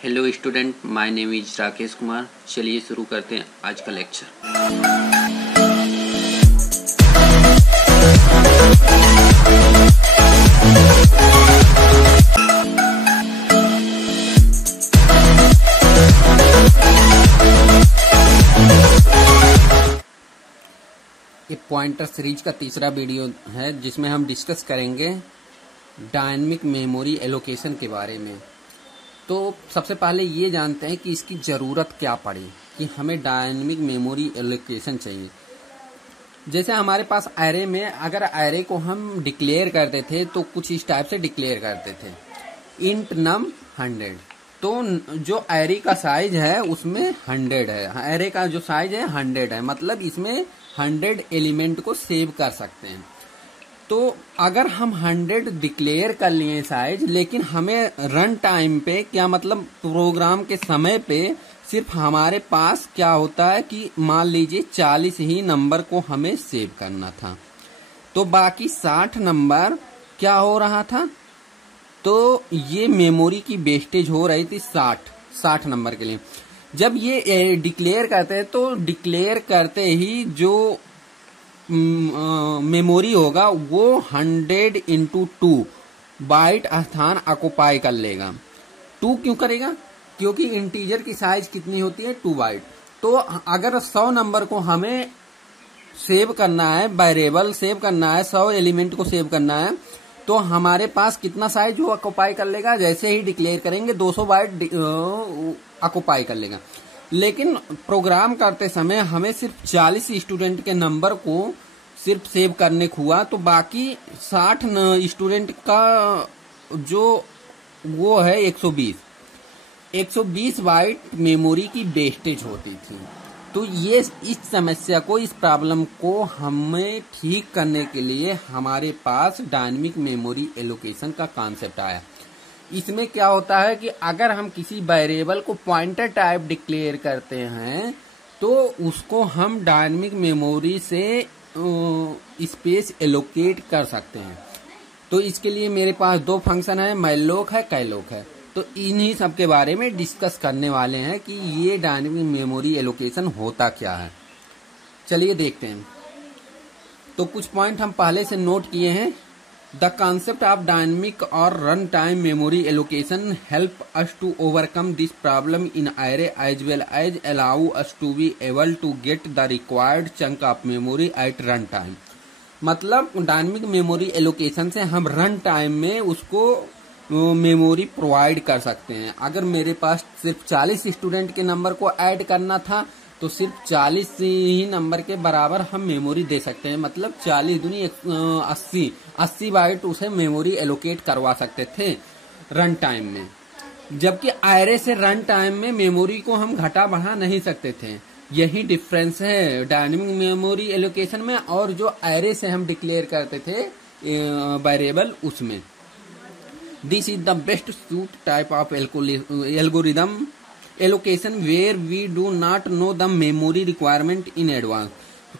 Hello student, my name is Rakesh Kumar. चलिए शुरू करते हैं आज का लेक्चर। ये पॉइंटर सीरीज का तीसरा वीडियो है जिसमें हम डिस्कस करेंगे डायनेमिक मेमोरी एलोकेशन के बारे में। तो सबसे पहले ये जानते हैं कि इसकी ज़रूरत क्या पड़ी कि हमें डायनेमिक मेमोरी एलोकेशन चाहिए। जैसे हमारे पास एरे में अगर एरे को हम डिक्लेयर करते थे तो कुछ इस टाइप से डिक्लेयर करते थे, इंट नम 100। तो जो एरे का साइज है उसमें 100 है, एरे का जो साइज है 100 है, मतलब इसमें 100 एलिमेंट को सेव कर सकते हैं। तो अगर हम 100 डिक्लेयर कर लिए साइज, लेकिन हमें रन टाइम पे क्या मतलब प्रोग्राम के समय पे सिर्फ हमारे पास क्या होता है कि मान लीजिए 40 ही नंबर को हमें सेव करना था, तो बाकी 60 नंबर क्या हो रहा था, तो ये मेमोरी की वेस्टेज हो रही थी 60 नंबर के लिए। जब ये डिक्लेयर करते हैं तो डिक्लेयर करते ही जो मेमोरी होगा वो 100 × 2 बाइट स्थान ऑक्युपाई कर लेगा। 2 क्यों करेगा? क्योंकि इंटीजर की साइज कितनी होती है? 2 बाइट। तो अगर 100 नंबर को हमें सेव करना है, वेरिएबल सेव करना है, 100 एलिमेंट को सेव करना है, तो हमारे पास कितना साइज वो ऑक्युपाई कर लेगा? जैसे ही डिक्लेयर करेंगे 200 बाइट ऑक्युपाई कर लेगा। लेकिन प्रोग्राम करते समय हमें सिर्फ 40 स्टूडेंट के नंबर को सिर्फ सेव करने को हुआ, तो बाकी 60 स्टूडेंट का जो वो है 120 बाइट मेमोरी की वेस्टेज होती थी। तो ये इस समस्या को, इस प्रॉब्लम को हमें ठीक करने के लिए हमारे पास डायनेमिक मेमोरी एलोकेशन का कॉन्सेप्ट आया। इसमें क्या होता है कि अगर हम किसी वेरिएबल को पॉइंटर टाइप डिक्लेयर करते हैं तो उसको हम डायनेमिक मेमोरी से स्पेस एलोकेट कर सकते हैं। तो इसके लिए मेरे पास 2 फंक्शन है, मैलोक है, कैलोक है। तो इन्हीं सब के बारे में डिस्कस करने वाले हैं कि ये डायनेमिक मेमोरी एलोकेशन होता क्या है। चलिए देखते हैं। तो कुछ पॉइंट हम पहले से नोट किए हैं। The concept of dynamic or runtime memory allocation help us to overcome this problem in array as well as allow us to be able to get the required chunk of memory at runtime। मतलब dynamic memory allocation से हम run time में उसको memory provide कर सकते हैं। अगर मेरे पास सिर्फ 40 स्टूडेंट के नंबर को ऐड करना था तो सिर्फ 40 ही नंबर के बराबर हम मेमोरी दे सकते हैं, मतलब 40 दूनी 80 बाइट उसे मेमोरी एलोकेट करवा सकते थे रन टाइम में। जबकि एरे से रन टाइम में मेमोरी को हम घटा बढ़ा नहीं सकते थे। यही डिफरेंस है डायनेमिक मेमोरी एलोकेशन में और जो एरे से हम डिक्लेयर करते थे वेरिएबल उसमें। This is the best suit type of algorithm allocation where we do not know the memory requirement in advance.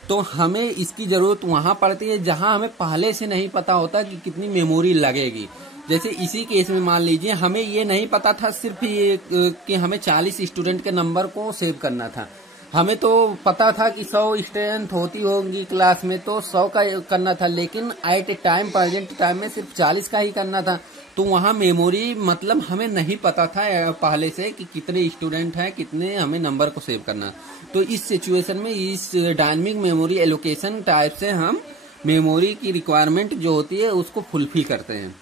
तो हमें इसकी जरूरत वहां पड़ती है जहां हमें पहले से नहीं पता होता कि कितनी मेमोरी लगेगी। जैसे इसी केस में मान लीजिए हमें ये नहीं पता था सिर्फ ये कि हमें 40 स्टूडेंट के नंबर को सेव करना था। हमें तो पता था कि 100 स्ट्रेंथ होती होगी क्लास में, तो 100 का करना था, लेकिन at a time present time में सिर्फ 40 का ही करना था। तो वहाँ मेमोरी मतलब हमें नहीं पता था पहले से कि कितने स्टूडेंट हैं, कितने हमें नंबर को सेव करना। तो इस सिचुएशन में इस डायनेमिक मेमोरी एलोकेशन टाइप से हम मेमोरी की रिक्वायरमेंट जो होती है उसको फुलफिल करते हैं।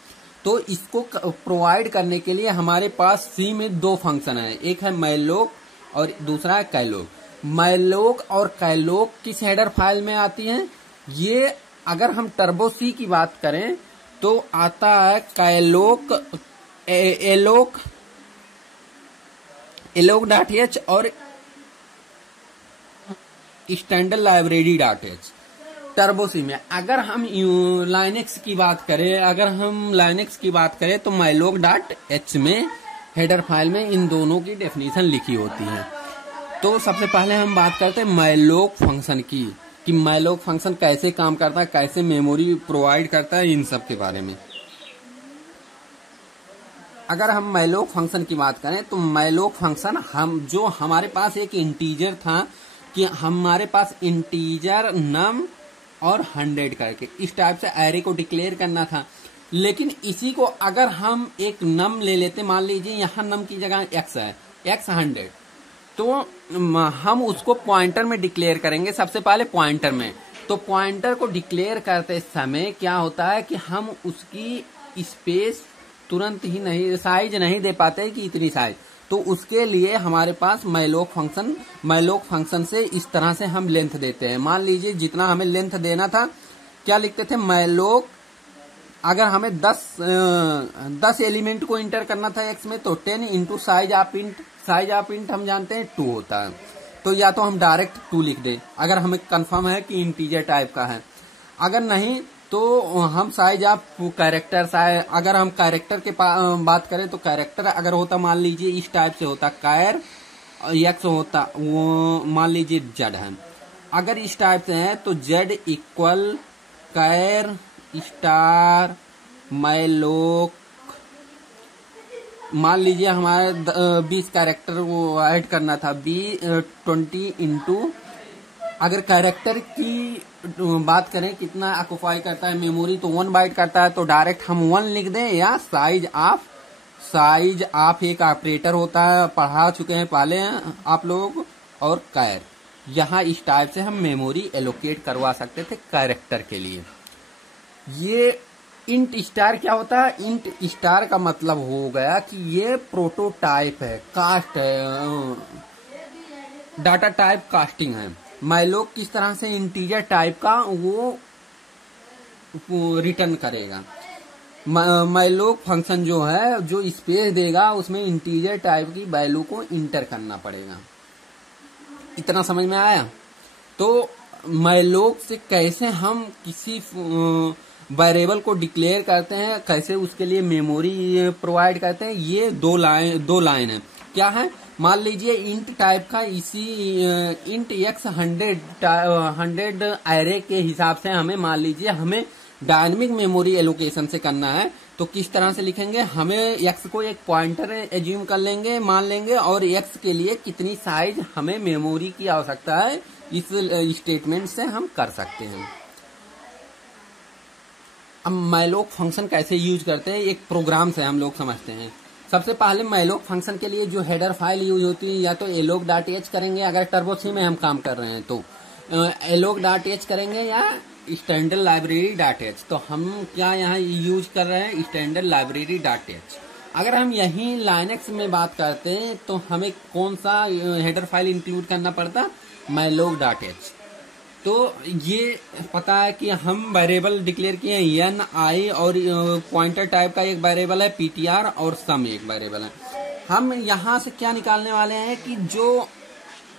तो इसको प्रोवाइड करने के लिए हमारे पास सी में 2 फंक्शन है, एक है मैलोक और दूसरा है कैलोक। मैलोक और कैलोक किस हेडर फाइल में आती हैं? ये अगर हम टर्बो सी की बात करें तो आता है कैलोक एलोक.h और स्टैंडर्ड लाइब्रेरी.h टर्बो सी में। अगर हम लाइनेक्स की बात करें तो मैलोक.h में हेडर फाइल में इन दोनों की डेफिनेशन लिखी होती है। तो सबसे पहले हम बात करते हैं मैलोक फंक्शन की कि मैलोक फंक्शन कैसे काम करता है, कैसे मेमोरी प्रोवाइड करता है, इन सब के बारे में। अगर हम malloc फंक्शन की बात करें तो malloc फंक्शन हम जो हमारे पास एक इंटीजर था कि हमारे पास इंटीजर नम और 100 करके इस टाइप से एरे को डिक्लेयर करना था। लेकिन इसी को अगर हम एक नम ले लेते, मान लीजिए यहाँ नम की जगह x है, x 100, तो हम उसको पॉइंटर में डिक्लेयर करेंगे। सबसे पहले पॉइंटर में, तो पॉइंटर को डिक्लेयर करते समय क्या होता है कि हम उसकी स्पेस तुरंत ही नहीं, साइज नहीं दे पाते कि इतनी साइज, तो उसके लिए हमारे पास malloc फंक्शन से इस तरह से हम लेंथ देते हैं। मान लीजिए जितना हमें लेंथ देना था, क्या लिखते थे malloc, अगर हमें 10 एलिमेंट को इंटर करना था x में, तो 10 इंटू साइज ऑफ इंट हम जानते हैं 2 होता है। तो या तो हम डायरेक्ट 2 लिख दें अगर हमें कंफर्म है कि इंटीजर टाइप का है, अगर नहीं तो हम साइज ऑफ कैरेक्टर, अगर हम कैरेक्टर के बात करें तो कैरेक्टर अगर होता, मान लीजिए इस टाइप से होता, कैर x होता, वो मान लीजिए z है, अगर इस टाइप से है तो z इक्वल कैर स्टार malloc, मान लीजिए हमारे 20 कैरेक्टर वो ऐड करना था, 20 इंटू, अगर कैरेक्टर की बात करें कितना ऑक्युपाई करता है मेमोरी, तो 1 बाइट करता है, तो डायरेक्ट हम 1 लिख दें, या साइज ऑफ एक ऑपरेटर होता है, पढ़ा चुके हैं पहले आप लोग, और कैर, यहाँ इस टाइप से हम मेमोरी एलोकेट करवा सकते थे कैरेक्टर के लिए। ये इंट स्टार क्या होता है? इंट स्टार का मतलब हो गया कि ये प्रोटोटाइप है, कास्ट है, डाटा टाइप कास्टिंग है। malloc किस तरह से इंटीजर टाइप का वो रिटर्न करेगा। malloc फंक्शन जो है, जो स्पेस देगा उसमें इंटीजर टाइप की वैल्यू को इंटर करना पड़ेगा। इतना समझ में आया? तो malloc से कैसे हम किसी वेरिएबल को डिक्लेयर करते हैं, कैसे उसके लिए मेमोरी प्रोवाइड करते हैं, ये दो लाइन है। क्या है? मान लीजिए इंट टाइप का इसी इंट x 100 एरे के हिसाब से हमें, मान लीजिए हमें डायनेमिक मेमोरी एलोकेशन से करना है, तो किस तरह से लिखेंगे? हमें x को एक पॉइंटर एज्यूम कर लेंगे, मान लेंगे, और x के लिए कितनी साइज हमें मेमोरी की आवश्यकता है, इस स्टेटमेंट से हम कर सकते हैं। अब malloc फंक्शन कैसे यूज करते हैं, एक प्रोग्राम से हम लोग समझते हैं। सबसे पहले malloc फंक्शन के लिए जो हेडर फाइल यूज होती है, या तो alloc.h करेंगे, अगर टर्बो सी में हम काम कर रहे हैं तो alloc.h करेंगे, या स्टैंडर्ड लाइब्रेरी.h। तो हम क्या यहाँ यूज कर रहे हैं? स्टैंडर्ड लाइब्रेरी.h। अगर हम यही लाइनक्स में बात करते हैं तो हमें कौन सा हेडर फाइल इंक्लूड करना पड़ता? malloc.h। तो ये पता है कि हम वेरिएबल डिक्लेयर किए हैं n, i, और पॉइंटर टाइप का एक वेरिएबल है ptr, और सम एक वेरिएबल है। हम यहाँ से क्या निकालने वाले हैं कि जो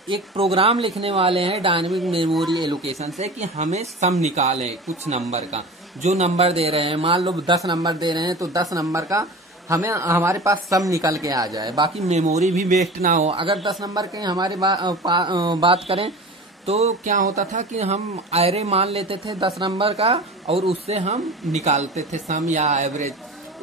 एक प्रोग्राम लिखने वाले हैं डायनेमिक मेमोरी एलोकेशन से, कि हमें सम निकालें कुछ नंबर का, जो नंबर दे रहे हैं, मान लो 10 नंबर दे रहे हैं, तो 10 नंबर का हमें हमारे पास सम निकल के आ जाए, बाकी मेमोरी भी वेस्ट ना हो। अगर 10 नंबर के हमारे बात करें तो क्या होता था कि हम एरे मान लेते थे 10 नंबर का, और उससे हम निकालते थे सम या एवरेज।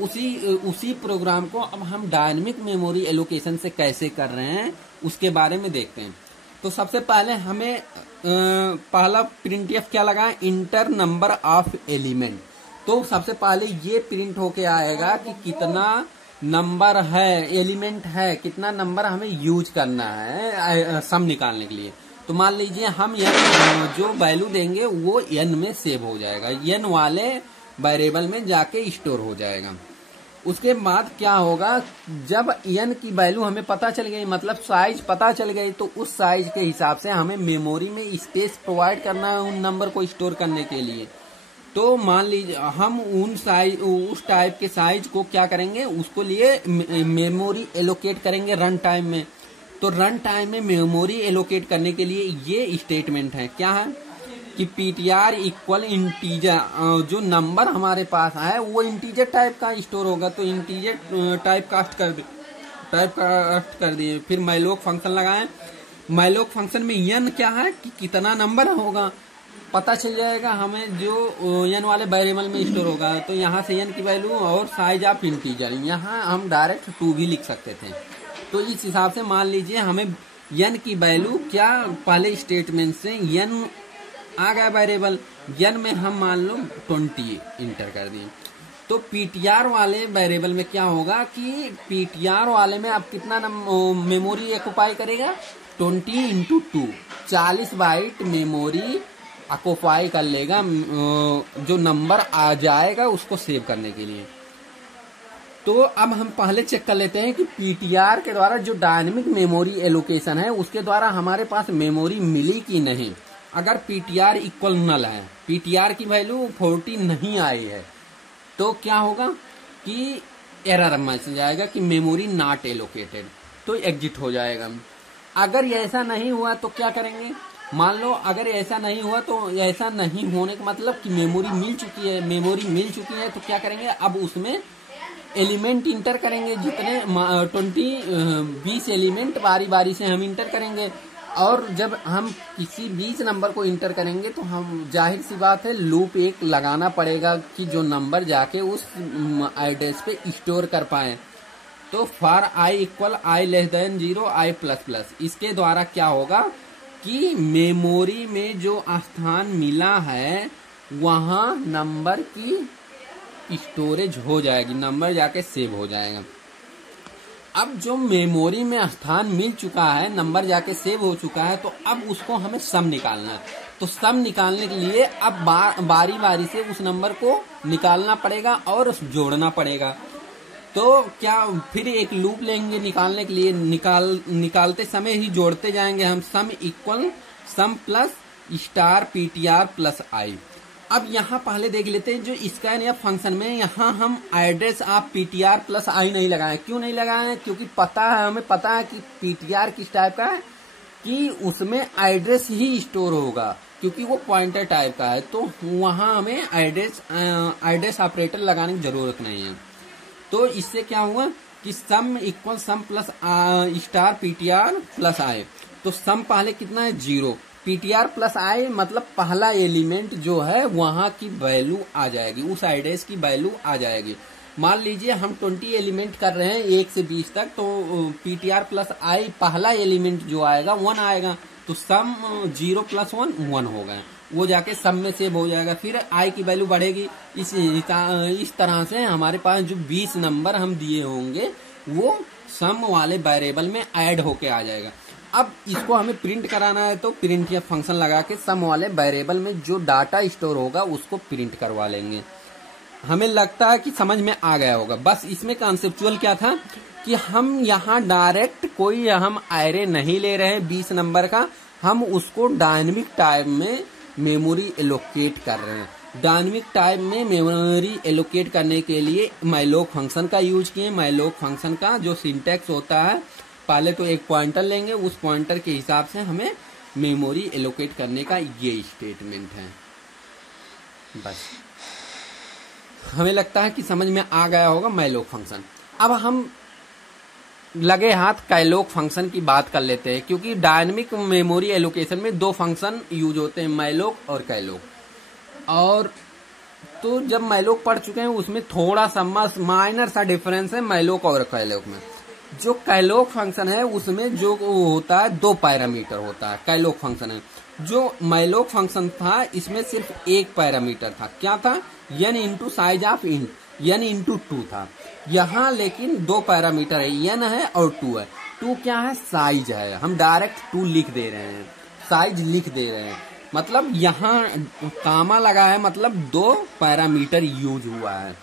उसी प्रोग्राम को अब हम डायनेमिक मेमोरी एलोकेशन से कैसे कर रहे हैं उसके बारे में देखते हैं। तो सबसे पहले हमें पहला प्रिंटफ क्या लगा? Inter number of element. तो सबसे पहले ये प्रिंट होके आएगा कि कितना नंबर है, एलिमेंट है, कितना नंबर हमें यूज करना है सम निकालने के लिए। तो मान लीजिए हम जो वैल्यू देंगे वो n में सेव हो जाएगा, n वाले वेरिएबल में जाके स्टोर हो जाएगा। उसके बाद क्या होगा? जब n की वैल्यू हमें पता चल गई, मतलब साइज पता चल गई, तो उस साइज के हिसाब से हमें मेमोरी में स्पेस प्रोवाइड करना है उन नंबर को स्टोर करने के लिए। तो मान लीजिए हम उस टाइप के साइज को क्या करेंगे, उसको लिए मेमोरी एलोकेट करेंगे रन टाइम में। तो रन टाइम में मेमोरी एलोकेट करने के लिए ये स्टेटमेंट है, क्या है कि ptr इक्वल इंटीजर, जो नंबर हमारे पास है वो इंटीजर टाइप का स्टोर होगा, तो इंटीजर टाइप कास्ट कर दिए। फिर malloc फंक्शन लगाएं। malloc फंक्शन में n क्या है कि कितना नंबर होगा, पता चल जाएगा हमें जो n वाले वेरिएबल में स्टोर होगा। तो यहाँ से n की वैल्यू और साइज ऑफ इंटीजर, यहाँ हम डायरेक्ट 2 भी लिख सकते थे। तो इस हिसाब से मान लीजिए हमें n की वैल्यू क्या, पहले स्टेटमेंट से n आ गया वेरिएबल, n में हम मान लो 20 इंटर कर दिए। तो पीटीआर वाले वेरिएबल में क्या होगा कि पीटीआर वाले में अब कितना मेमोरी ऑक्युपाई करेगा, 20 इंटू 2, 40 बाइट मेमोरी ऑक्युपाई कर लेगा, जो नंबर आ जाएगा उसको सेव करने के लिए। तो अब हम पहले चेक कर लेते हैं कि पीटीआर के द्वारा जो डायनेमिक मेमोरी एलोकेशन है उसके द्वारा हमारे पास मेमोरी मिली कि नहीं। अगर पीटीआर इक्वल नल है, पीटीआर की वैल्यू 40 नहीं आई है, तो क्या होगा कि एरर मैसेज आएगा कि मेमोरी नॉट एलोकेटेड, तो एग्जिट हो जाएगा। अगर ऐसा नहीं हुआ तो क्या करेंगे, मान लो अगर ऐसा नहीं हुआ तो ऐसा नहीं होने का मतलब कि मेमोरी मिल चुकी है, मेमोरी मिल चुकी है, तो क्या करेंगे, अब उसमें एलिमेंट इंटर करेंगे, जितने 20 एलिमेंट बारी बारी से हम इंटर करेंगे। और जब हम किसी 20 नंबर को इंटर करेंगे तो हम जाहिर सी बात है लूप एक लगाना पड़ेगा कि जो नंबर जाके उस एड्रेस पे स्टोर कर पाए। तो for i equal i less than 0 i plus plus, इसके द्वारा क्या होगा कि मेमोरी में जो स्थान मिला है वहां नंबर की स्टोरेज हो जाएगी, नंबर जाके सेव हो जाएगा। अब जो मेमोरी में स्थान मिल चुका है, नंबर जाके सेव हो चुका है, तो अब उसको हमें सम निकालना है। तो सम निकालने के लिए अब बारी बारी से उस नंबर को निकालना पड़ेगा और जोड़ना पड़ेगा। तो क्या फिर एक लूप लेंगे निकालने के लिए, निकालते समय ही जोड़ते जाएंगे हम, sum equal sum plus star ptr plus i. अब यहाँ पहले देख लेते हैं जो स्कैन या फंक्शन में यहाँ हम एड्रेस ऑफ पीटीआर प्लस आई नहीं लगाए। क्यों नहीं लगाए हैं, क्योंकि पता है, हमें पता है कि पीटीआर किस टाइप का है, कि उसमें एड्रेस ही स्टोर होगा, क्योंकि वो पॉइंटर टाइप का है। तो वहां हमें एड्रेस ऑपरेटर लगाने की जरूरत नहीं है। तो इससे क्या हुआ कि sum equal sum plus star ptr plus i. तो सम पहले कितना है, 0, पीटीआर प्लस आई मतलब पहला एलिमेंट जो है वहां की वैल्यू आ जाएगी, उस एड्रेस की वैल्यू आ जाएगी। मान लीजिए हम 20 एलिमेंट कर रहे हैं 1 से 20 तक, तो पीटीआर प्लस आई पहला एलिमेंट जो आएगा 1 आएगा, तो सम 0 प्लस 1 1 होगा, वो जाके सम में सेव हो जाएगा। फिर आई की वैल्यू बढ़ेगी। इस तरह से हमारे पास जो 20 नंबर हम दिए होंगे वो सम वाले वेरिएबल में ऐड होके आ जाएगा। अब इसको हमें प्रिंट कराना है, तो प्रिंट या फंक्शन लगा के सम वाले वेरिएबल में जो डाटा स्टोर होगा उसको प्रिंट करवा लेंगे। हमें लगता है कि समझ में आ गया होगा। बस इसमें कॉन्सेप्चुअल क्या था कि हम यहाँ डायरेक्ट कोई हम एरे नहीं ले रहे हैं 20 नंबर का, हम उसको डायनेमिक टाइप में मेमोरी एलोकेट कर रहे हैं। डायनेमिक टाइप में मेमोरी एलोकेट करने के लिए मैलोक फंक्शन का यूज किए। मैलोक फंक्शन का जो सिंटैक्स होता है, पहले तो एक पॉइंटर लेंगे, उस पॉइंटर के हिसाब से हमें मेमोरी एलोकेट करने का ये स्टेटमेंट है। बस हमें लगता है कि समझ में आ गया होगा मैलोक फंक्शन। अब हम लगे हाथ कैलोक फंक्शन की बात कर लेते हैं, क्योंकि डायनेमिक मेमोरी एलोकेशन में 2 फंक्शन यूज होते हैं, मैलोक और कैलोक। और तो जब मैलोक पढ़ चुके हैं उसमें थोड़ा सा माइनर सा डिफरेंस है मैलोक और कैलोक में। जो कैलोक फंक्शन है उसमें जो होता है 2 पैरामीटर होता है, कैलोक फंक्शन है। जो मैलोक फंक्शन था इसमें सिर्फ 1 पैरामीटर था, क्या था, n into size of int, n into 2 था। यहाँ लेकिन 2 पैरामीटर है, n है और 2 है। 2 क्या है, साइज है, हम डायरेक्ट 2 लिख दे रहे हैं, साइज लिख दे रहे हैं, मतलब यहाँ कामा लगा है, मतलब 2 पैरामीटर यूज हुआ है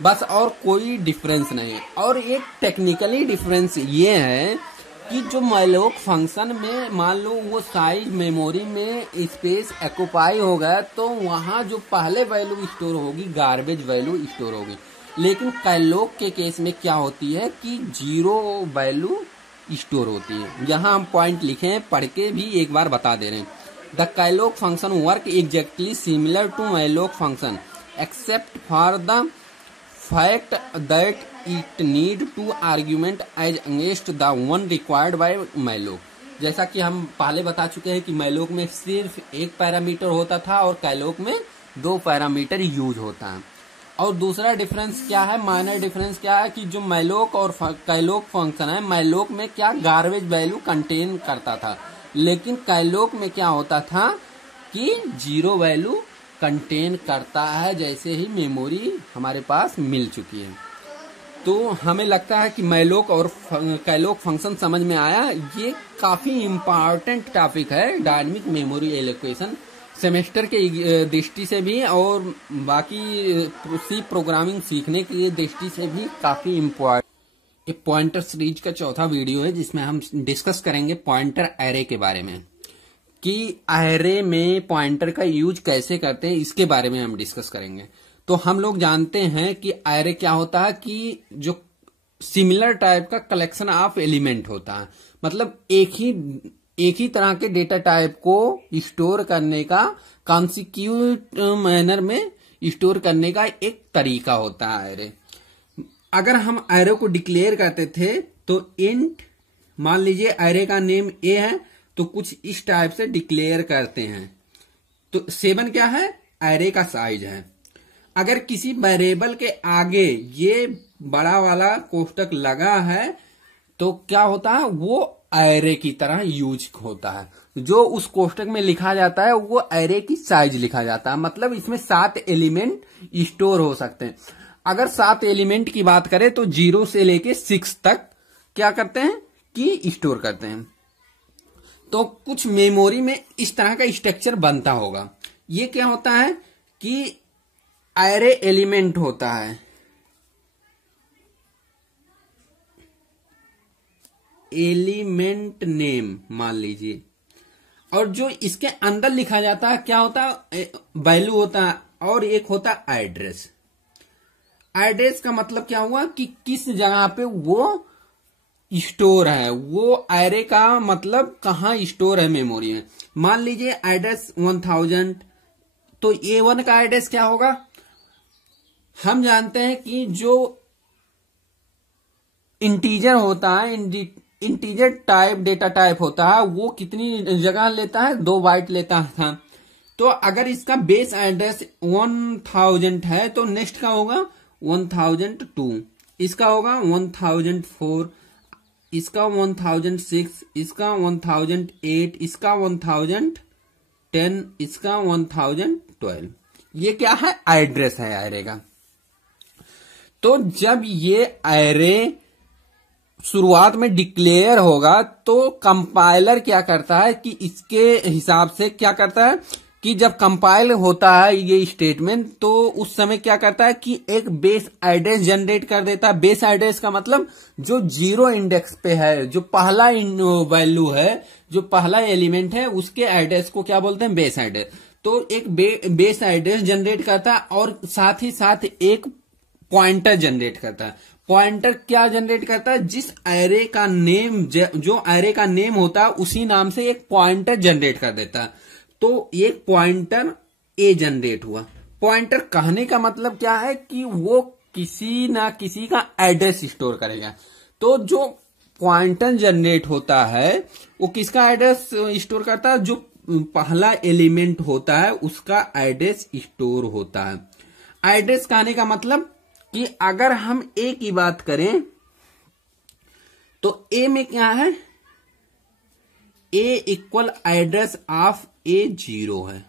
बस, और कोई डिफरेंस नहीं। और एक टेक्निकली डिफरेंस ये है कि जो मैलोक फंक्शन में मान लो वो साइज मेमोरी में स्पेस ऑक्युपाई होगा, तो वहाँ जो पहले वैल्यू स्टोर होगी गार्बेज वैल्यू स्टोर होगी। लेकिन कैलोक के केस में क्या होती है कि 0 वैल्यू स्टोर होती है। यहाँ हम पॉइंट लिखे हैं, पढ़ के भी एक बार बता दे रहे हैं। The calloc function work exactly similar to malloc function except for the fact that it need 2 argument as against the one required by malloc। जैसा कि हम पहले बता चुके हैं कि मैलोक में सिर्फ एक पैरामीटर होता था और कैलोक में 2 पैरामीटर यूज होता है। और दूसरा डिफरेंस क्या है, माइनर डिफरेंस क्या है कि जो मैलोक और कैलोक फंक्शन है, मैलोक में क्या गार्बेज वैल्यू कंटेन करता था, लेकिन कैलोक में क्या होता था कि 0 वैल्यू कंटेन करता है, जैसे ही मेमोरी हमारे पास मिल चुकी है। तो हमें लगता है कि मैलोक और कैलोक फंक्शन समझ में आया। ये काफी इम्पोर्टेंट टॉपिक है डायनेमिक मेमोरी एलोकेशन, सेमेस्टर के दृष्टि से भी और बाकी सी प्रोग्रामिंग सीखने की दृष्टि से भी काफी इम्पोर्टेंट। ये पॉइंटर सीरीज का चौथा वीडियो है जिसमें हम डिस्कस करेंगे पॉइंटर एरे के बारे में, कि एरे में पॉइंटर का यूज कैसे करते हैं, इसके बारे में हम डिस्कस करेंगे। तो हम लोग जानते हैं कि एरे क्या होता है कि जो सिमिलर टाइप का कलेक्शन ऑफ एलिमेंट होता है, मतलब एक ही तरह के डेटा टाइप को स्टोर करने का, कॉन्सिक्यूटिव मैनर में स्टोर करने का एक तरीका होता है एरे। अगर हम एरे को डिक्लेयर करते थे तो इंट, मान लीजिए एरे का नेम ए है तो कुछ इस टाइप से डिक्लेयर करते हैं। तो 7 क्या है, एरे का साइज है। अगर किसी वेरिएबल के आगे ये बड़ा वाला कोष्टक लगा है तो क्या होता है, वो एरे की तरह यूज होता है। जो उस कोष्टक में लिखा जाता है वो एरे की साइज लिखा जाता है, मतलब इसमें 7 एलिमेंट स्टोर हो सकते हैं। अगर 7 एलिमेंट की बात करें तो 0 से लेके 6 तक क्या करते हैं कि स्टोर करते हैं। तो कुछ मेमोरी में इस तरह का स्ट्रक्चर बनता होगा। ये क्या होता है कि एरे एलिमेंट होता है, एलिमेंट नेम मान लीजिए, और जो इसके अंदर लिखा जाता है क्या होता है, वैल्यू होता है, और एक होता है एड्रेस। एड्रेस का मतलब क्या हुआ कि किस जगह पे वो स्टोर है, वो एरे का मतलब कहाँ स्टोर है मेमोरी में। मान लीजिए एड्रेस 1000, तो A1 का एड्रेस क्या होगा, हम जानते हैं कि जो इंटीजर होता है, इंटीजर टाइप डेटा टाइप होता है, वो कितनी जगह लेता है, 2 बाइट लेता था। तो अगर इसका बेस एड्रेस 1000 है तो नेक्स्ट का होगा 1002, इसका होगा 1004, इसका 1006, इसका 1008, इसका 1010, इसका 1012। ये क्या है, एड्रेस है एरे का। तो जब ये एरे शुरुआत में डिक्लेयर होगा तो कंपाइलर क्या करता है कि इसके हिसाब से क्या करता है कि जब कंपाइल होता है ये स्टेटमेंट तो उस समय क्या करता है कि एक बेस एड्रेस जनरेट कर देता है। बेस एड्रेस का मतलब जो 0 इंडेक्स पे है, जो पहला वैल्यू है, जो पहला एलिमेंट है, उसके एड्रेस को क्या बोलते हैं, बेस एड्रेस। तो एक बेस एड्रेस जनरेट करता है और साथ ही साथ एक पॉइंटर जनरेट करता है। पॉइंटर क्या जनरेट करता है, जिस एरे का नेम, जो एरे का नेम होता है उसी नाम से एक पॉइंटर जनरेट कर देता है। तो एक पॉइंटर ए जनरेट हुआ। पॉइंटर कहने का मतलब क्या है कि वो किसी ना किसी का एड्रेस स्टोर करेगा। तो जो पॉइंटर जनरेट होता है वो किसका एड्रेस स्टोर करता है, जो पहला एलिमेंट होता है उसका एड्रेस स्टोर होता है। एड्रेस कहने का मतलब कि अगर हम ए की बात करें तो ए में क्या है, ए इक्वल एड्रेस ऑफ A0 है।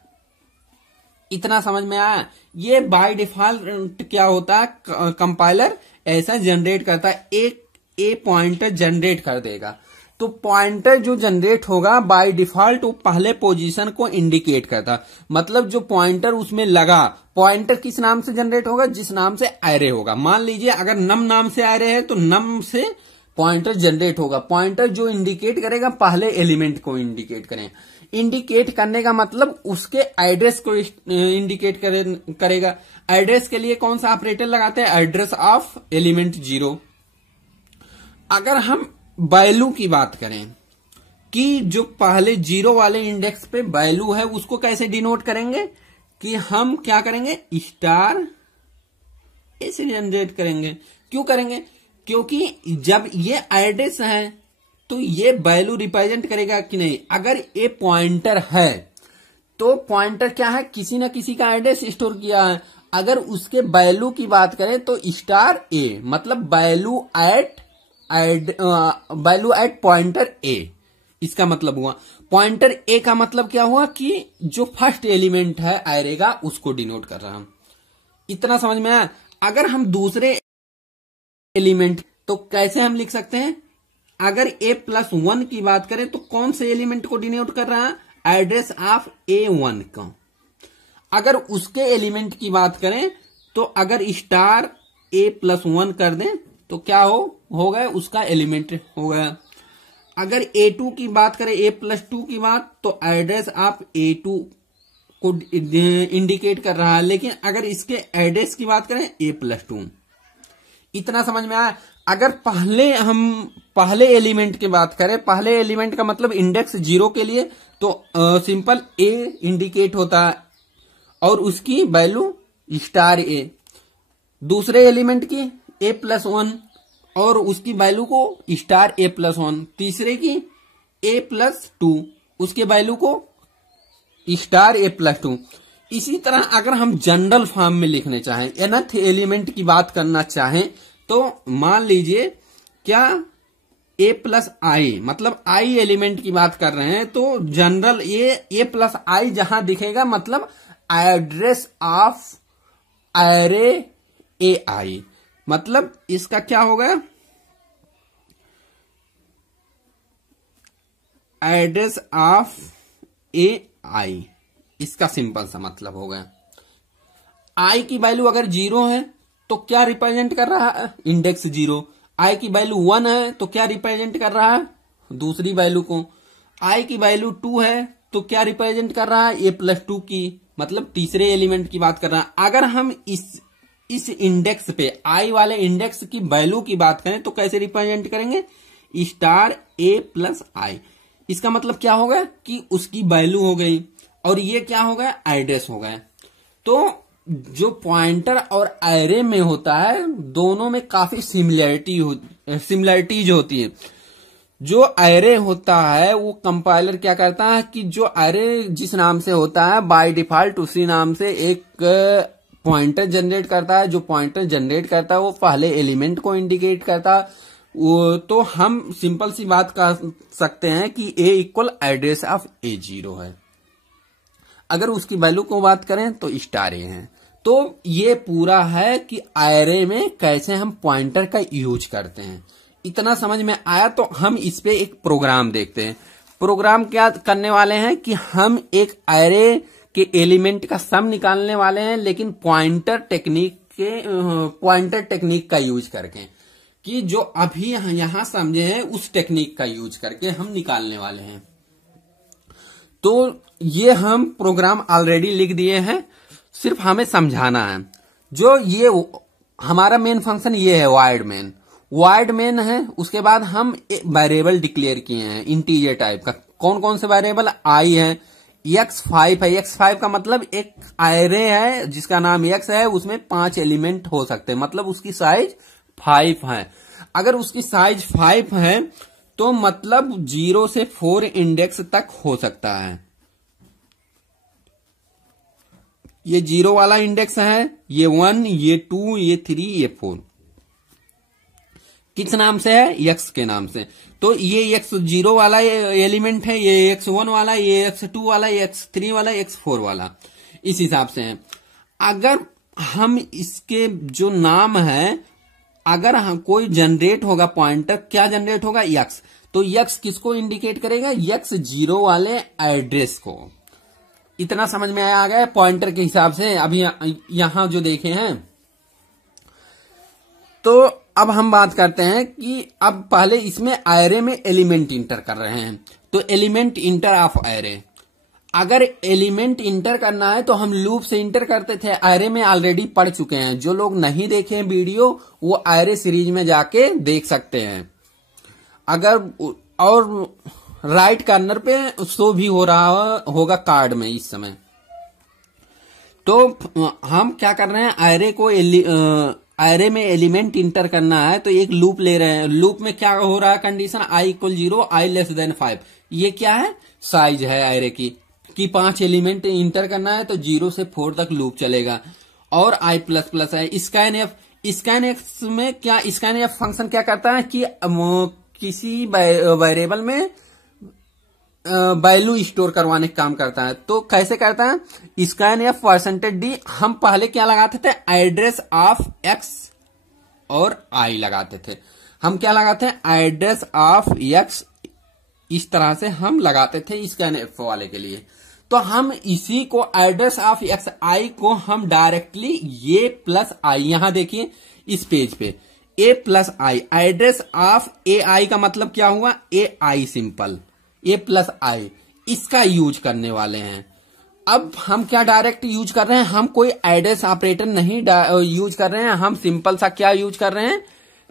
इतना समझ में आया। ये बाय डिफॉल्ट क्या होता है, कंपाइलर ऐसा जनरेट करता है, एक ए पॉइंटर जनरेट कर देगा। तो पॉइंटर जो जनरेट होगा बाय डिफॉल्ट वो पहले पोजीशन को इंडिकेट करता, मतलब जो पॉइंटर उसमें लगा, पॉइंटर किस नाम से जनरेट होगा, जिस नाम से एरे होगा। मान लीजिए अगर नम नाम से एरे है तो नम से पॉइंटर जनरेट होगा। पॉइंटर जो इंडिकेट करेगा पहले एलिमेंट को इंडिकेट करें। इंडिकेट करने का मतलब उसके एड्रेस को इंडिकेट करेगा। एड्रेस के लिए कौन सा ऑपरेटर लगाते हैं, एड्रेस ऑफ एलिमेंट 0। अगर हम वैल्यू की बात करें कि जो पहले 0 वाले इंडेक्स पे वैल्यू है उसको कैसे डिनोट करेंगे, कि हम क्या करेंगे, स्टार ऐसे जनरेट करेंगे। क्यों करेंगे, क्योंकि जब ये एड्रेस है तो ये वैल्यू रिप्रेजेंट करेगा कि नहीं। अगर ये पॉइंटर है तो पॉइंटर क्या है, किसी ना किसी का एड्रेस स्टोर किया है। अगर उसके वैल्यू की बात करें तो स्टार ए, मतलब वैल्यू एट पॉइंटर ए, इसका मतलब हुआ। पॉइंटर ए का मतलब क्या हुआ कि जो फर्स्ट एलिमेंट है एरे का उसको डिनोट कर रहा हूं। इतना समझ में आया। अगर हम दूसरे एलिमेंट तो कैसे हम लिख सकते हैं, अगर a+1 की बात करें तो कौन से एलिमेंट को डिनोट कर रहा है, एड्रेस ऑफ A1 का। अगर उसके एलिमेंट की बात करें तो अगर स्टार A+1 कर दें तो क्या हो गया, उसका एलिमेंट हो गया। अगर A2 की बात करें, A+2 की बात, तो एड्रेस ऑफ A2 को इंडिकेट कर रहा है। लेकिन अगर इसके एड्रेस की बात करें A+2, इतना समझ में आया। अगर पहले एलिमेंट की बात करें, पहले एलिमेंट का मतलब इंडेक्स 0 के लिए तो सिंपल A इंडिकेट होता है और उसकी वैल्यू स्टार A। दूसरे एलिमेंट की A+1 और उसकी वैल्यू को स्टार A+1। तीसरे की A+2, उसके वैल्यू को स्टार A+2। इसी तरह अगर हम जनरल फॉर्म में लिखने चाहें, nth एलिमेंट की बात करना चाहें, तो मान लीजिए क्या A+i, मतलब i एलिमेंट की बात कर रहे हैं, तो जनरल A+i जहां दिखेगा मतलब एड्रेस ऑफ एरे AI, मतलब इसका क्या होगा, एड्रेस ऑफ AI, इसका सिंपल सा मतलब हो गया। i की वैल्यू अगर 0 है तो क्या रिप्रेजेंट कर रहा है, इंडेक्स 0। i की वैल्यू 1 है तो क्या रिप्रेजेंट कर रहा है, दूसरी वैल्यू को। i की वैल्यू 2 है तो क्या रिप्रेजेंट कर रहा है, A+2 की, मतलब तीसरे एलिमेंट की बात कर रहा है। अगर हम इस इंडेक्स पे i वाले इंडेक्स की वैल्यू की बात करें तो कैसे रिप्रेजेंट करेंगे, स्टार A+i। इसका मतलब क्या होगा कि उसकी वैल्यू हो गई और ये क्या हो गया, एड्रेस हो गया। तो जो पॉइंटर और एरे में होता है दोनों में काफी सिमिलरिटीज होती है। जो एरे होता है वो कंपाइलर क्या करता है कि जो एरे जिस नाम से होता है बाय डिफॉल्ट उसी नाम से एक पॉइंटर जनरेट करता है। जो पॉइंटर जनरेट करता है वो पहले एलिमेंट को इंडिकेट करता है। तो हम सिंपल सी बात कर सकते हैं कि A equal address of A0 है। अगर उसकी वैल्यू को बात करें तो स्टार A है। तो ये पूरा है कि एरे में कैसे हम पॉइंटर का यूज करते हैं। इतना समझ में आया तो हम इस पे एक प्रोग्राम देखते हैं। प्रोग्राम क्या करने वाले हैं कि हम एक एरे के एलिमेंट का सम निकालने वाले हैं, लेकिन पॉइंटर टेक्निक का यूज करके, कि जो अभी यहां समझे हैं उस टेक्निक का यूज करके हम निकालने वाले हैं। तो ये हम प्रोग्राम ऑलरेडी लिख दिए हैं, सिर्फ हमें समझाना है। जो ये हमारा मेन फंक्शन ये है वाइड मेन है। उसके बाद हम एक वेरिएबल डिक्लेयर किए हैं इंटीजर टाइप का। कौन कौन से वेरिएबल, i है, x5 है। x5 का मतलब एक एरे है जिसका नाम x है, उसमें 5 एलिमेंट हो सकते हैं, मतलब उसकी साइज 5 है। अगर उसकी साइज 5 है तो मतलब 0 से 4 इंडेक्स तक हो सकता है। ये 0 वाला इंडेक्स है, ये 1, ये 2, ये 3, ये 4। किस नाम से है, x के नाम से। तो ये x0 वाला एलिमेंट है, ये x1 वाला, ये x2 वाला, ये x3 वाला, x4 वाला, इस हिसाब से है। अगर हम इसके जो नाम है, अगर हम कोई जनरेट होगा पॉइंटर, क्या जनरेट होगा, x, तो x किसको इंडिकेट करेगा, x0 वाले एड्रेस को। इतना समझ में आ गया पॉइंटर के हिसाब से। अभी यहां जो देखे हैं, तो अब हम बात करते हैं कि अब पहले इसमें एरे में एलिमेंट इंटर कर रहे हैं, तो एलिमेंट इंटर ऑफ एरे। अगर एलिमेंट इंटर करना है तो हम लूप से इंटर करते थे, एरे में ऑलरेडी पढ़ चुके हैं। जो लोग नहीं देखे हैं वीडियो, वो एरे सीरीज में जाके देख सकते हैं। अगर और राइट कॉर्नर पे शो भी हो रहा होगा कार्ड में इस समय। तो हम क्या कर रहे हैं, एरे को एरे में एलिमेंट इंटर करना है तो एक लूप ले रहे हैं। लूप में क्या हो रहा है condition, i equal 0, i less than 5। ये क्या है, साइज है एरे की 5 एलिमेंट इंटर करना है तो 0 से 4 तक लूप चलेगा। और i प्लस प्लस है। स्कैन एफ में क्या, स्कैन एफ फंक्शन क्या करता है कि किसी वेरिएबल में वैल्यू स्टोर करवाने का काम करता है। तो कैसे करता है, स्कैन एफ %d, हम पहले क्या लगाते थे, एड्रेस ऑफ x और i लगाते थे। हम क्या लगाते हैं, एड्रेस ऑफ x, इस तरह से हम लगाते थे स्कैन एफ वाले के लिए। तो हम इसी को एड्रेस ऑफ x i को हम डायरेक्टली a प्लस आई, यहां देखिए इस पेज पे a plus i, address of a i का मतलब क्या हुआ, a i simple, a plus i, इसका यूज करने वाले हैं। अब हम क्या डायरेक्ट यूज कर रहे हैं, हम कोई एड्रेस ऑपरेटर नहीं यूज कर रहे हैं, हम सिंपल सा क्या यूज कर रहे हैं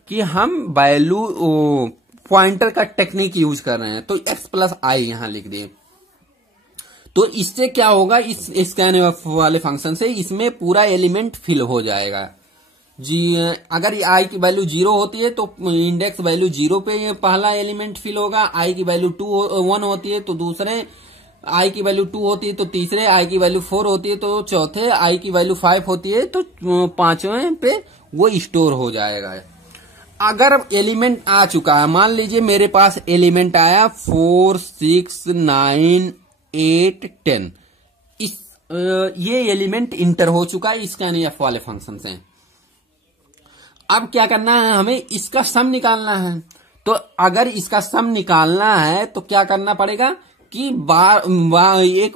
कि हम वैल्यू पॉइंटर का टेक्निक यूज कर रहे हैं। तो x प्लस आई यहां लिख दिए। तो इससे क्या होगा, इस स्कैन वाले फंक्शन से इसमें पूरा एलिमेंट फिल हो जाएगा जी। अगर i की वैल्यू 0 होती है तो इंडेक्स वैल्यू 0 पे पहला एलिमेंट फिल होगा, i की वैल्यू 1 होती है तो दूसरे, i की वैल्यू 2 होती है तो तीसरे, i की वैल्यू 4 होती है तो चौथे, i की वैल्यू 5 होती है तो पांचवें पे वो स्टोर हो जाएगा। अगर एलिमेंट आ चुका है, मान लीजिए मेरे पास एलिमेंट आया 4, 6, 9, 8, 10, ये एलिमेंट इंटर हो चुका है स्कैन एफ वाले फंक्शन से। अब क्या करना है, हमें इसका सम निकालना है। तो अगर इसका सम निकालना है तो क्या करना पड़ेगा कि एक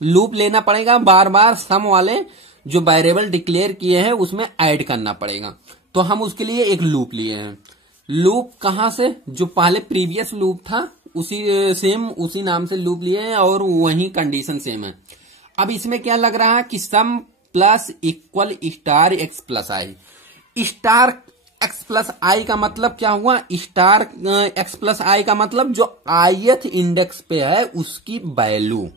लूप लेना पड़ेगा, बार बार सम वाले जो वेरिएबल डिक्लेयर किए हैं उसमें ऐड करना पड़ेगा। तो हम उसके लिए एक लूप लिए हैं। लूप कहां से, जो पहले प्रीवियस लूप था उसी नाम से लूप लिए हैं और वही कंडीशन सेम है। अब इसमें क्या लग रहा है कि sum plus equal star x plus i. Star x plus i का मतलब क्या हुआ, स्टार एक्स प्लस आई का मतलब जो ith इंडेक्स पे है उसकी वैल्यू।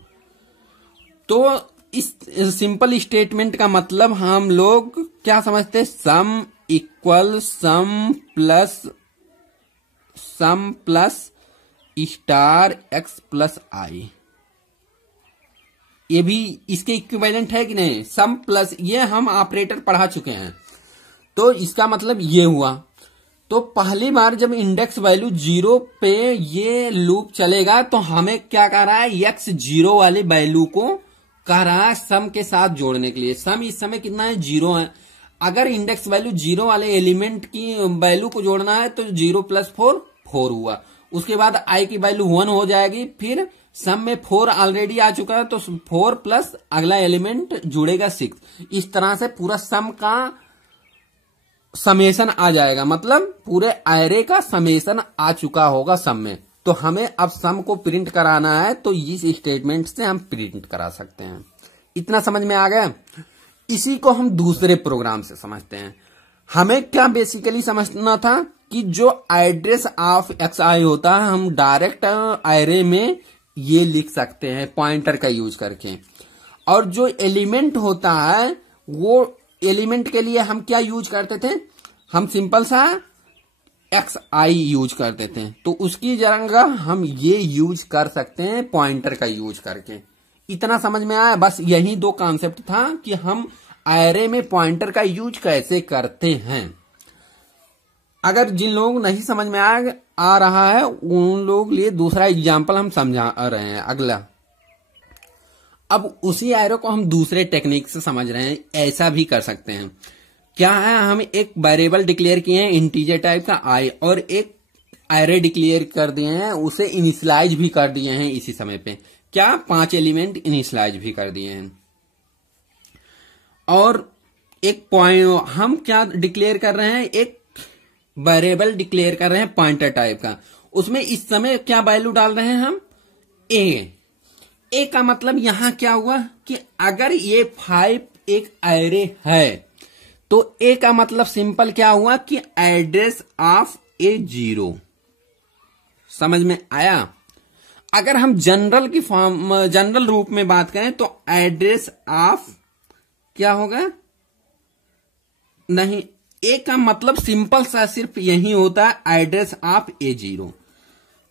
तो इस सिंपल स्टेटमेंट का मतलब हम लोग क्या समझते हैं, sum equal sum plus star x plus i. ये भी इसके इक्विवेलेंट है कि नहीं, सम प्लस, ये हम ऑपरेटर पढ़ा चुके हैं। तो इसका मतलब ये हुआ। तो पहली बार जब इंडेक्स वैल्यू 0 पे ये लूप चलेगा तो हमें क्या कर रहा है, x 0 वाली वैल्यू को कह रहा है सम के साथ जोड़ने के लिए। सम इस समय कितना है, 0 है। अगर इंडेक्स वैल्यू 0 वाले एलिमेंट की वैल्यू को जोड़ना है तो 0 प्लस 4 4 हुआ। उसके बाद i की वैल्यू 1 हो जाएगी, फिर सम में 4 ऑलरेडी आ चुका है तो 4 प्लस अगला एलिमेंट जुड़ेगा 6। इस तरह से पूरा सम का समेशन आ जाएगा, मतलब पूरे एरे का समेशन आ चुका होगा सम में। तो हमें अब सम को प्रिंट कराना है तो इस स्टेटमेंट से हम प्रिंट करा सकते हैं। इतना समझ में आ गया। इसी को हम दूसरे प्रोग्राम से समझते हैं। हमें क्या बेसिकली समझना था कि जो एड्रेस ऑफ एक्स आई होता है हम डायरेक्ट एरे में ये लिख सकते हैं पॉइंटर का यूज करके। और जो एलिमेंट होता है वो एलिमेंट के लिए हम क्या यूज करते थे, हम सिंपल सा एक्स आई यूज करते थे। तो उसकी जगह हम ये यूज कर सकते हैं पॉइंटर का यूज करके। इतना समझ में आया। बस यही दो कॉन्सेप्ट था कि हम एरे में पॉइंटर का यूज कैसे करते हैं। अगर जिन लोग नहीं समझ में आ रहा है उन लोग लिए दूसरा एग्जाम्पल हम समझा रहे हैं अगला। अब उसी एरो को हम दूसरे टेक्निक से समझ रहे हैं। ऐसा भी कर सकते हैं। क्या है, हम एक वेरिएबल डिक्लेयर किए हैं इंटीजर टाइप का i और एक एरे डिक्लेयर कर दिए हैं, उसे इनिशियलाइज भी कर दिए हैं इसी समय पे। क्या, 5 एलिमेंट इनिशियलाइज भी कर दिए हैं। और एक पॉइंट हम क्या डिक्लेयर कर रहे हैं, एक वेरिएबल डिक्लेयर कर रहे हैं पॉइंटर टाइप का। उसमें इस समय क्या वैल्यू डाल रहे हैं हम, ए का मतलब यहां क्या हुआ कि अगर ये 5 एक एरे है तो ए का मतलब सिंपल क्या हुआ कि एड्रेस ऑफ ए 0। समझ में आया। अगर हम जनरल रूप में बात करें तो एड्रेस ऑफ क्या होगा, नहीं, ए का मतलब सिंपल सा सिर्फ यही होता है, एड्रेस ऑफ A0।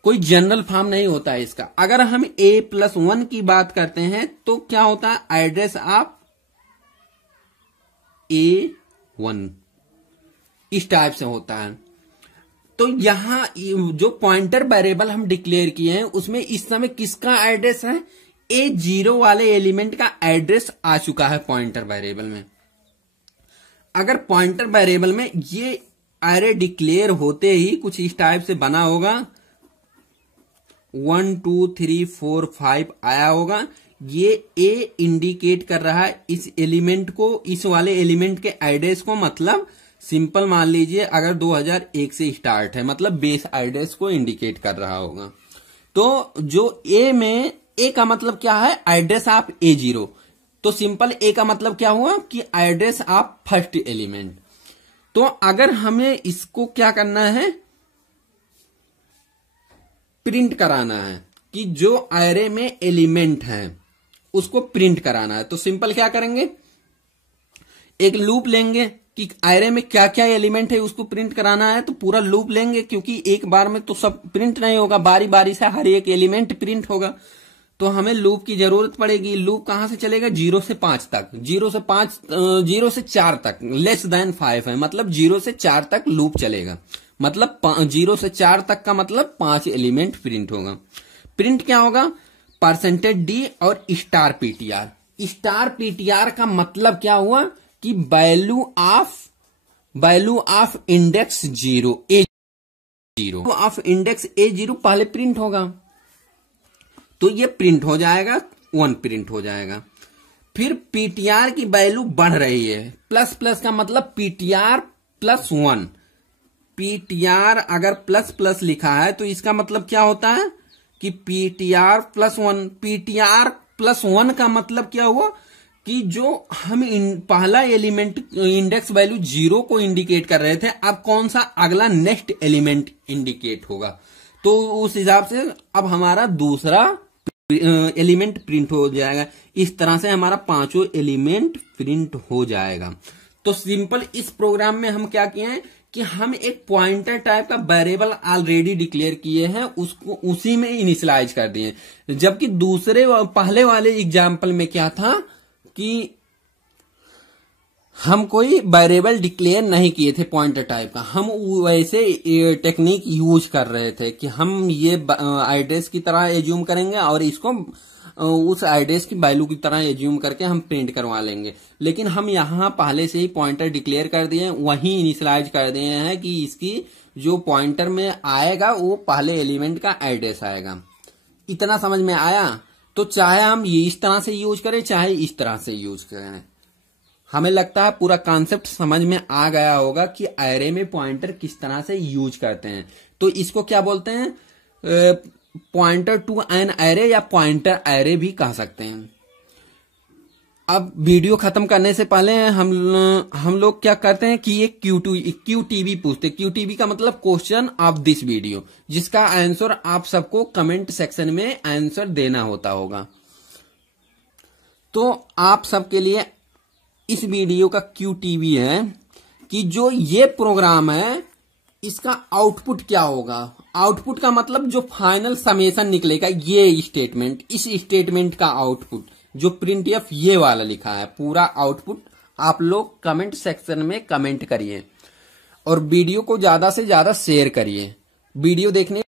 कोई जनरल फॉर्म नहीं होता है इसका। अगर हम A+1 की बात करते हैं तो क्या होता है, एड्रेस ऑफ A1, इस टाइप से होता है। तो यहां जो पॉइंटर वेरिएबल हम डिक्लेयर किए हैं उसमें इस समय किसका एड्रेस है, A0 वाले एलिमेंट का एड्रेस आ चुका है पॉइंटर वेरिएबल में। अगर पॉइंटर वेरिएबल में ये एरे डिक्लेयर होते ही कुछ इस टाइप से बना होगा, 1 2 3 4 5 आया होगा, ये A इंडिकेट कर रहा है इस एलिमेंट को, इस वाले एलिमेंट के एड्रेस को। मतलब सिंपल मान लीजिए अगर 2001 से स्टार्ट है, मतलब बेस एड्रेस को इंडिकेट कर रहा होगा। तो जो A में, A का मतलब क्या है, एड्रेस ऑफ A0। तो सिंपल A का मतलब क्या हुआ कि एड्रेस ऑफ फर्स्ट एलिमेंट। तो अगर हमें इसको क्या करना है, प्रिंट कराना है कि जो एरे में एलिमेंट है उसको प्रिंट कराना है, तो सिंपल क्या करेंगे, एक लूप लेंगे कि एरे में क्या क्या एलिमेंट है उसको प्रिंट कराना है। तो पूरा लूप लेंगे, क्योंकि एक बार में तो सब प्रिंट नहीं होगा, बारी बारी से हर एक एलिमेंट प्रिंट होगा। तो हमें लूप की जरूरत पड़ेगी। लूप कहां से चलेगा, 0 से 5 तक, 0 से 4 तक, लेस देन 5 है, मतलब 0 से 4 तक लूप चलेगा। मतलब 0 से 4 तक का मतलब 5 एलिमेंट प्रिंट होगा। प्रिंट क्या होगा, %d और $ptr। $ptr का मतलब क्या हुआ कि value of index 0, A0 of index A0 पहले प्रिंट होगा, तो ये प्रिंट हो जाएगा, 1 प्रिंट हो जाएगा। फिर पीटीआर की वैल्यू बढ़ रही है, प्लस प्लस का मतलब PTR+1। पीटीआर अगर प्लस प्लस लिखा है तो इसका मतलब क्या होता है कि PTR+1। PTR+1 का मतलब क्या हुआ कि जो हम पहला एलिमेंट इंडेक्स वैल्यू 0 को इंडिकेट कर रहे थे, अब कौन सा अगला नेक्स्ट एलिमेंट इंडिकेट होगा। तो उस हिसाब से अब हमारा दूसरा एलिमेंट प्रिंट हो जाएगा। इस तरह से हमारा 5 एलिमेंट प्रिंट हो जाएगा। तो सिंपल इस प्रोग्राम में हम क्या किए हैं कि हम एक पॉइंटर टाइप का वेरिएबल ऑलरेडी डिक्लेयर किए हैं, उसको उसी में इनिशियलाइज कर दिए। जबकि पहले वाले एग्जाम्पल में क्या था कि हम कोई वेरिएबल डिक्लेयर नहीं किए थे पॉइंटर टाइप का, हम वैसे टेक्निक यूज कर रहे थे कि हम ये एड्रेस की तरह एज्यूम करेंगे और इसको उस एड्रेस की वैल्यू की तरह एज्यूम करके हम प्रिंट करवा लेंगे। लेकिन हम यहाँ पहले से ही पॉइंटर डिक्लेयर कर दिए, वहीं इनिशियलाइज कर दिए हैं कि इसकी जो पॉइंटर में आएगा वो पहले एलिमेंट का एड्रेस आएगा। इतना समझ में आया। तो चाहे हम ये इस तरह से यूज करें चाहे इस तरह से यूज करें, हमें लगता है पूरा कॉन्सेप्ट समझ में आ गया होगा कि एरे में पॉइंटर किस तरह से यूज करते हैं। तो इसको क्या बोलते हैं, पॉइंटर टू एन एरे या पॉइंटर एरे भी कह सकते हैं। अब वीडियो खत्म करने से पहले हम लोग क्या करते हैं कि एक QTB पूछते। QTB का मतलब क्वेश्चन ऑफ दिस वीडियो, जिसका आंसर आप सबको कमेंट सेक्शन में आंसर देना होता होगा। तो आप सबके लिए इस वीडियो का QTB है कि जो ये प्रोग्राम है इसका आउटपुट क्या होगा। आउटपुट का मतलब जो फाइनल समेशन निकलेगा, ये स्टेटमेंट, इस स्टेटमेंट का आउटपुट जो printf ये वाला लिखा है, पूरा आउटपुट आप लोग कमेंट सेक्शन में कमेंट करिए और वीडियो को ज्यादा से ज्यादा शेयर करिए। वीडियो देखने